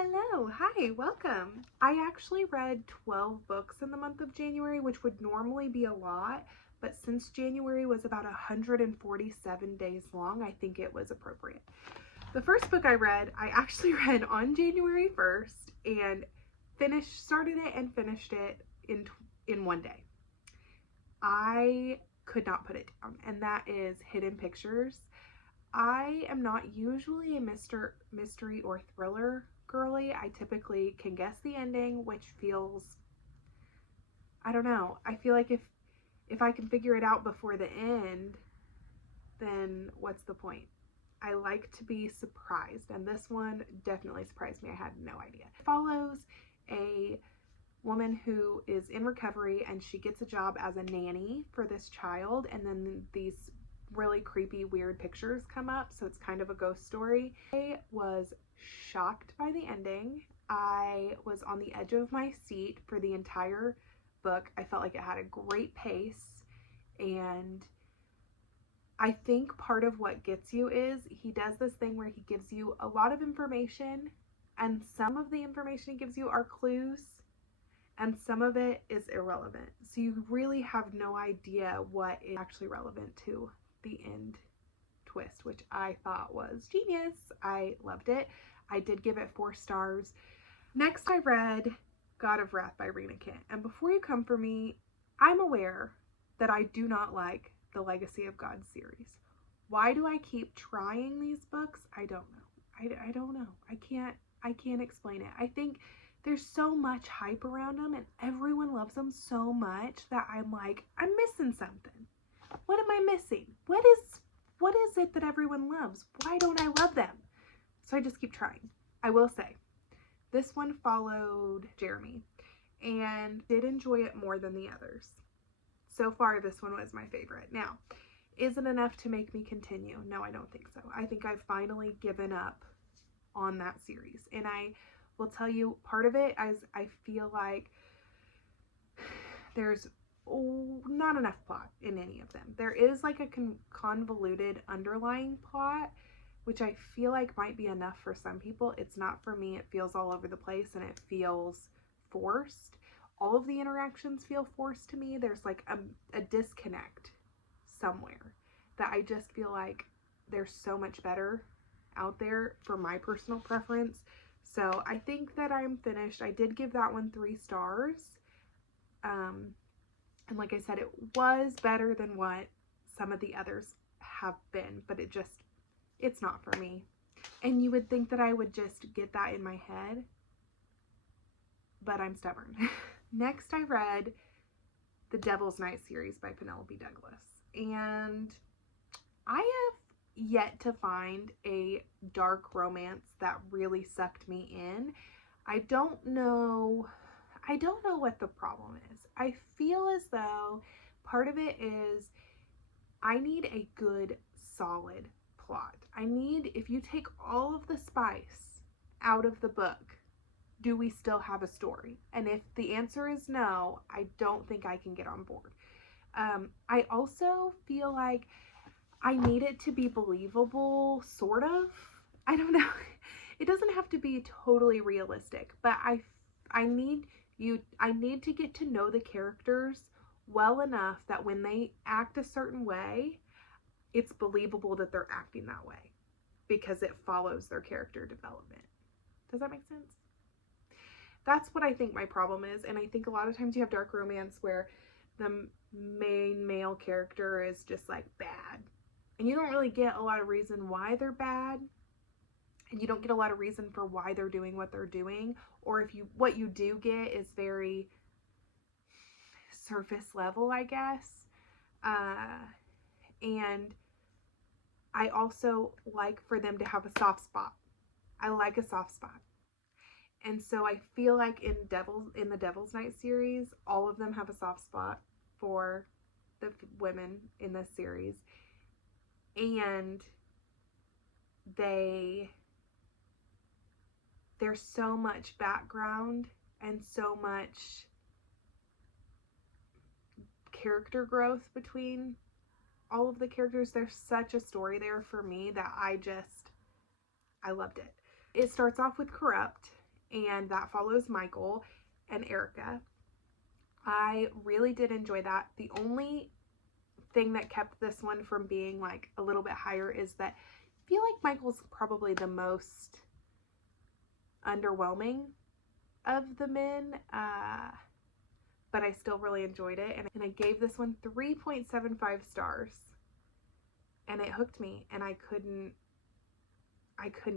Hello, hi, welcome. I actually read 12 books in the month of January, which would normally be a lot, but since January was about 147 days long, I think it was appropriate. The first book I read, I actually read on January 1st and started it and finished it in one day. I could not put it down, and that is Hidden Pictures. I am not usually a mystery or thriller girly. I typically can guess the ending, which feels, I don't know. I feel like if I can figure it out before the end, then what's the point? I like to be surprised, and this one definitely surprised me. I had no idea. It follows a woman who is in recovery, and she gets a job as a nanny for this child, and then these really creepy, weird pictures come up, so it's kind of a ghost story. I was shocked by the ending. I was on the edge of my seat for the entire book. I felt like it had a great pace, and I think part of what gets you is he does this thing where he gives you a lot of information, and some of the information he gives you are clues, and some of it is irrelevant. So you really have no idea what is actually relevant to the end twist, which I thought was genius. I loved it. I did give it 4 stars. Next, I read God of Wrath by Rina. And before you come for me, I'm aware that I do not like the Legacy of God series. Why do I keep trying these books? I don't know. I don't know. I can't explain it. I think there's so much hype around them and everyone loves them so much that I'm like, I'm missing something. What am I missing? What is it that everyone loves? Why don't I love them? So I just keep trying. I will say, this one followed Jeremy and did enjoy it more than the others. So far, this one was my favorite. Now, is it enough to make me continue? No, I don't think so. I think I've finally given up on that series. And I will tell you, part of it is I feel like there's not enough plot in any of them. There is like a convoluted underlying plot, which I feel like might be enough for some people. It's not for me. It feels all over the place and it feels forced. All of the interactions feel forced to me. There's like a disconnect somewhere that I just feel like there's so much better out there for my personal preference. So I think that I'm finished. I did give that one 3 stars. And like I said, it was better than what some of the others have been, but it's not for me. And you would think that I would just get that in my head, but I'm stubborn. Next, I read the Devil's Night series by Penelope Douglas, and I have yet to find a dark romance that really sucked me in. I don't know what the problem is. I feel as though part of it is I need a good, solid plot. If you take all of the spice out of the book, do we still have a story? And if the answer is no, I don't think I can get on board. I also feel like I need it to be believable, sort of. I don't know. It doesn't have to be totally realistic, but I need to get to know the characters well enough that when they act a certain way, it's believable that they're acting that way because it follows their character development. Does that make sense? That's what I think my problem is, and I think a lot of times you have dark romance where the main male character is just like bad, and you don't really get a lot of reason why they're bad, and you don't get a lot of reason for why they're doing what they're doing, or what you do get is very surface level, I guess. And I also like for them to have a soft spot. I like a soft spot. And so I feel like in the Devil's Night series, all of them have a soft spot for the women in this series. And there's so much background and so much character growth between all of the characters. There's such a story there for me that I loved it. It starts off with Corrupt, and that follows Michael and Erica. I really did enjoy that. The only thing that kept this one from being like a little bit higher is that I feel like Michael's probably the most underwhelming of the men, but I still really enjoyed it, and I gave this one 3.75 stars, and it hooked me, and I couldn't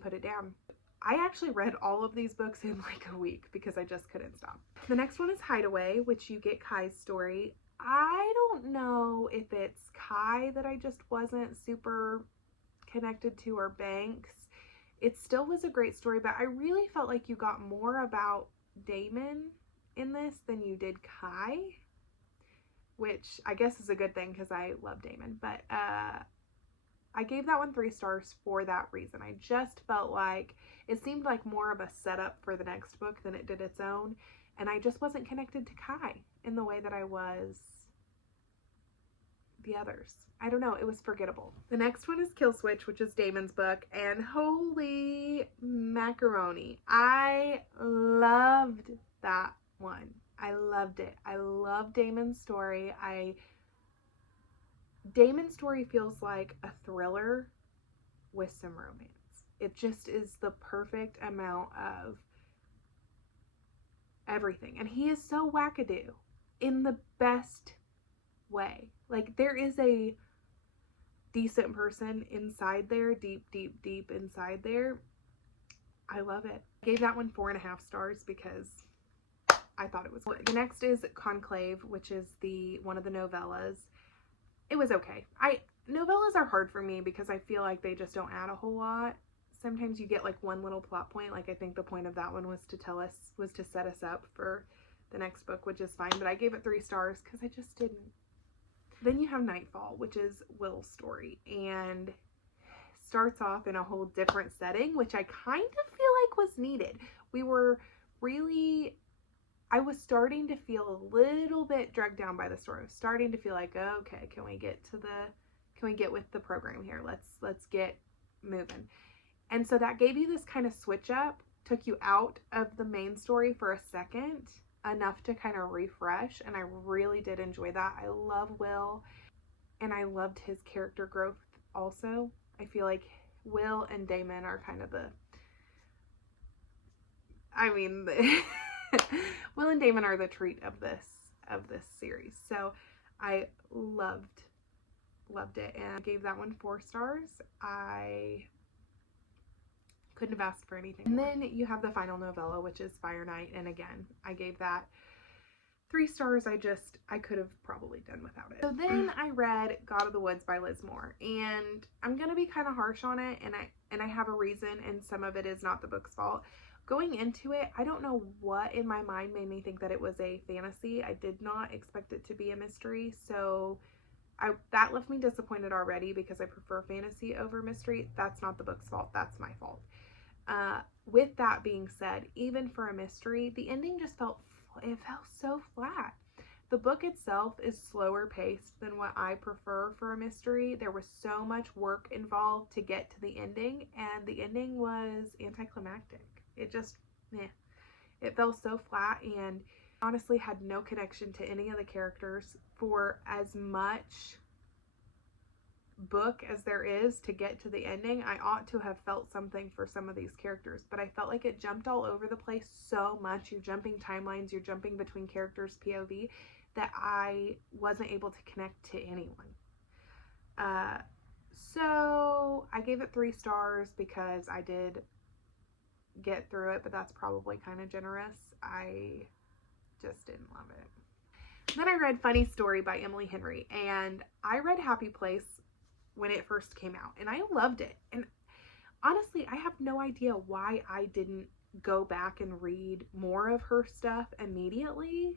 put it down. I actually read all of these books in like a week because I just couldn't stop. The next one is Hideaway, which you get Kai's story. I don't know if it's Kai that I just wasn't super connected to, or Banks. It still was a great story, but I really felt like you got more about Damon in this than you did Kai, which I guess is a good thing because I love Damon. But I gave that one 3 stars for that reason. I just felt like it seemed like more of a setup for the next book than it did its own, and I just wasn't connected to Kai in the way that I was the others. I don't know, it was forgettable. The next one is Kill Switch, which is Damon's book, and holy macaroni, I loved that one. I loved it. I love Damon's story. Damon's story feels like a thriller with some romance. It just is the perfect amount of everything. And he is so wackadoo in the best way. Like, there is a decent person inside there, deep inside there. I love it. I gave that one 4.5 stars because I thought it was good. The next is Conclave, which is one of the novellas. It was okay. Novellas are hard for me because I feel like they just don't add a whole lot. Sometimes you get like one little plot point. Like, I think the point of that one was to set us up for the next book, which is fine, but I gave it 3 stars because I just didn't. Then you have Nightfall, which is Will's story, and starts off in a whole different setting, which I kind of feel like was needed. I was starting to feel a little bit dragged down by the story. I was starting to feel like, okay, can we get with the program here? Let's get moving. And so that gave you this kind of switch up, took you out of the main story for a second, enough to kind of refresh, and I really did enjoy that. I love Will, and I loved his character growth also. I feel like Will and Damon are kind of Will and Damon are the treat of this series. So I loved it, and I gave that one 4 stars. I couldn't have asked for anything. And then you have the final novella, which is Fire Night, and again, I gave that 3 stars. I could have probably done without it. So then I read God of the Woods by Liz Moore, and I'm gonna be kind of harsh on it, and I have a reason, and some of it is not the book's fault. Going into it, I don't know what in my mind made me think that it was a fantasy. I did not expect it to be a mystery, so that left me disappointed already because I prefer fantasy over mystery. That's not the book's fault, that's my fault. With that being said, even for a mystery, the ending just felt so flat. The book itself is slower paced than what I prefer for a mystery. There was so much work involved to get to the ending, and the ending was anticlimactic. It just, it fell so flat, and honestly had no connection to any of the characters. For as much book as there is to get to the ending, I ought to have felt something for some of these characters, but I felt like it jumped all over the place so much. You're jumping timelines, you're jumping between characters' POV, that I wasn't able to connect to anyone. So I gave it 3 stars because I did get through it, but that's probably kind of generous. I just didn't love it. Then I read Funny Story by Emily Henry, and I read Happy Place when it first came out, and I loved it. And honestly, I have no idea why I didn't go back and read more of her stuff immediately.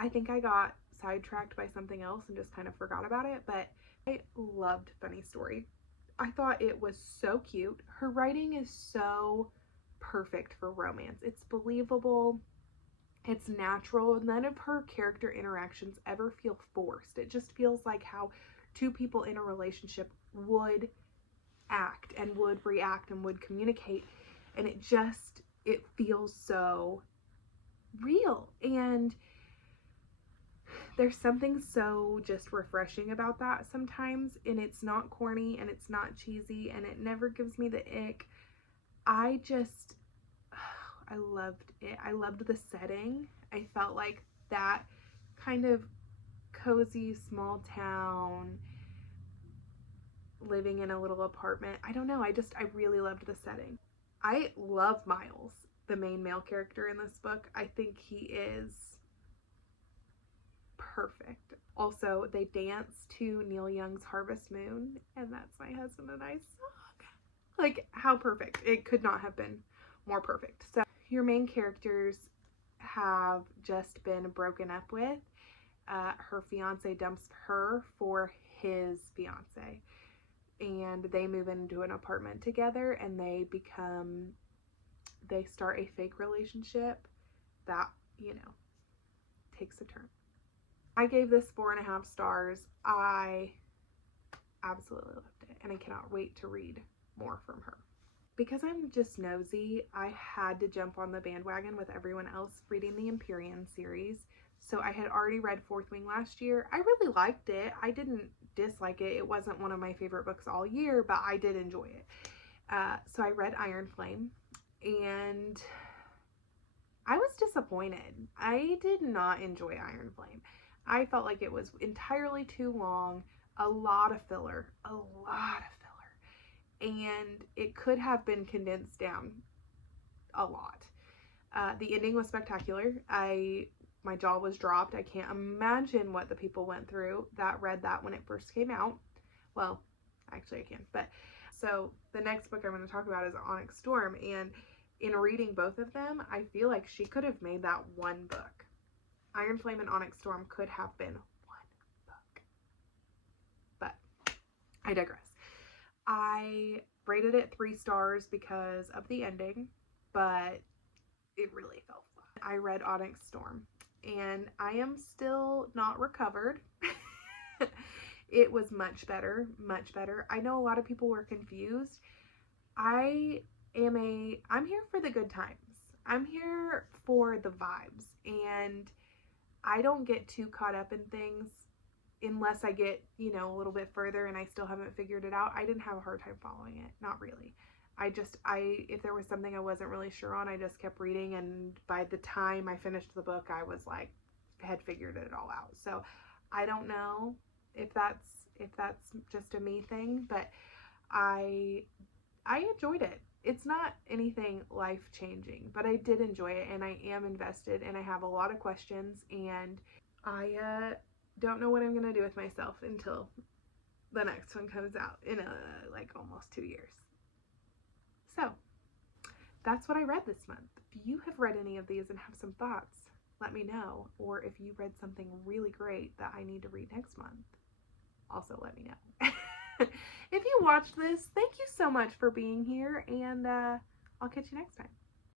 I think I got sidetracked by something else and just kind of forgot about it, but I loved Funny Story. I thought it was so cute. Her writing is so perfect for romance. It's believable. It's natural. None of her character interactions ever feel forced. It just feels like how 2 people in a relationship would act and would react and would communicate, and it just it feels so real, and there's something so just refreshing about that sometimes, and it's not corny and it's not cheesy and it never gives me the ick. I loved it. I loved the setting. I felt like that kind of cozy small town, living in a little apartment. I don't know. I really loved the setting. I love Miles, the main male character in this book. I think he is perfect. Also, they dance to Neil Young's Harvest Moon, and That's My Husband and I song. Like, how perfect. It could not have been more perfect. So your main characters have just been broken up with. Her fiance dumps her for his fiance, and they move into an apartment together, and they start a fake relationship that, takes a turn. I gave this 4.5 stars. I absolutely loved it, and I cannot wait to read more from her. Because I'm just nosy, I had to jump on the bandwagon with everyone else reading the Empyrean series. So I had already read Fourth Wing last year. I really liked it. I didn't dislike it. It wasn't one of my favorite books all year, but I did enjoy it. So I read Iron Flame, and I was disappointed. I did not enjoy Iron Flame. I felt like it was entirely too long, a lot of filler, and it could have been condensed down a lot. The ending was spectacular. My jaw was dropped. I can't imagine what the people went through that read that when it first came out. Well, actually I can. But so the next book I'm going to talk about is Onyx Storm, and in reading both of them, I feel like she could have made that one book. Iron Flame and Onyx Storm could have been one book. But I digress. I rated it 3 stars because of the ending, but it really fell flat. I read Onyx Storm, and I am still not recovered. It was much better, much better. I know a lot of people were confused. I'm here for the good times. I'm here for the vibes, and I don't get too caught up in things unless I get, a little bit further and I still haven't figured it out. I didn't have a hard time following it. Not really. If there was something I wasn't really sure on, I just kept reading, and by the time I finished the book, I was like, had figured it all out. So I don't know if that's just a me thing, but I enjoyed it. It's not anything life-changing, but I did enjoy it, and I am invested, and I have a lot of questions, and I don't know what I'm going to do with myself until the next one comes out in almost 2 years. So that's what I read this month. If you have read any of these and have some thoughts, let me know. Or if you read something really great that I need to read next month, also let me know. If you watched this, thank you so much for being here, and I'll catch you next time.